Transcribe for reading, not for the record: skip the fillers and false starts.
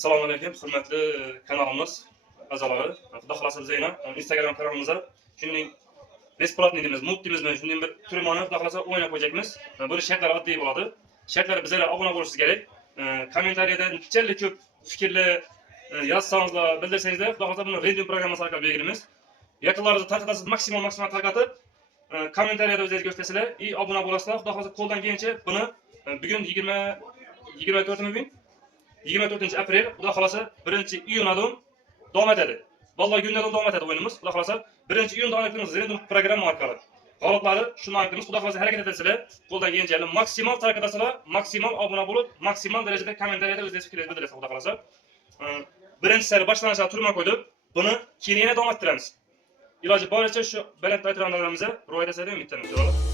Assalomu alaykum, hurmatli kanalimiz a'zolari. Xudo xolasa biz yana Instagram kanalımıza shunday besplatniy deymiz, multimizmi shunday bir turimoni xudo xolasa o'ynab qo'yacakmiz. Buni shartlari oddiy bo'ladi. Shartlari bizlarga obuna bo'lishingiz kerak. Kommentariyada necha ko'p fikrlar yozsangizlar, bildirsangizlar, xudo xolasa buni random programmasi orqali belgilaymiz. Yaqinlaringizni tarqatasiz, maksimal tarqatib, kommentariyada o'zingiz ko'rsatasizlar, obuna bo'lasizlar. Xudo xolasa qo'ldan kelgancha buni bugun 24 aprel, xudo xolasa 1-iyundan davom etadi. Vallahi günlerden davom etadi o'yinimiz. Xudo xolasa 1-iyunda aniqlaymiz random programma orqali. G'oliblari shuni aniqlaymiz. Xudo xolasa harakat etasizlar, qo'ldan kelgancha maksimal tarqatasizlar, maksimal obuna bo'lib, maksimal darajada kommentariyada o'zingiz fikringizni bildirasiz. Xudo xolasa. Birinchi sari boshlanishga turma qo'ydik. Buni keyin yana davom ettiramiz. Iloji boricha shu baland aytganlarimizga rioya etasiz deb umid qilaman.